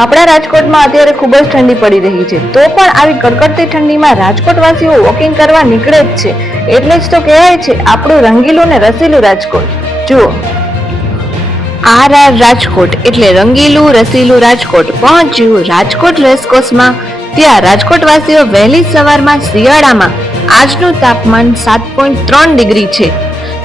આપણા રાજકોટમાં અત્યારે ખૂબ જ ઠંડી પડી રહી છે, તો પણ આવી કડકડતી ઠંડીમાં રાજકોટવાસીઓ વોકિંગ કરવા નીકળે જ છે. એટલે જ તો કહેવાય છે આપણું રંગીલું ને રસીલું રાજકોટ. જુઓ, RR રાજકોટ એટલે રંગીલું રસીલું રાજકોટ પહોંચ્યું રાજકોટ રેસકોર્સમાં. ત્યાં રાજકોટવાસીઓ વહેલી સવારમાં શિયાળામાં આજનું તાપમાન 7.3 ડિગ્રી છે.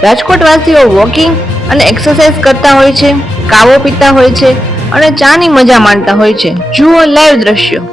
રાજકોટવાસીઓ વોકિંગ અને એક્સરસાઇઝ કરતા હોય છે, કાવો પીતા હોય છે અને ચાની મજા માણતા હોય છે. જુઓ લાઈવ દ્રશ્યો.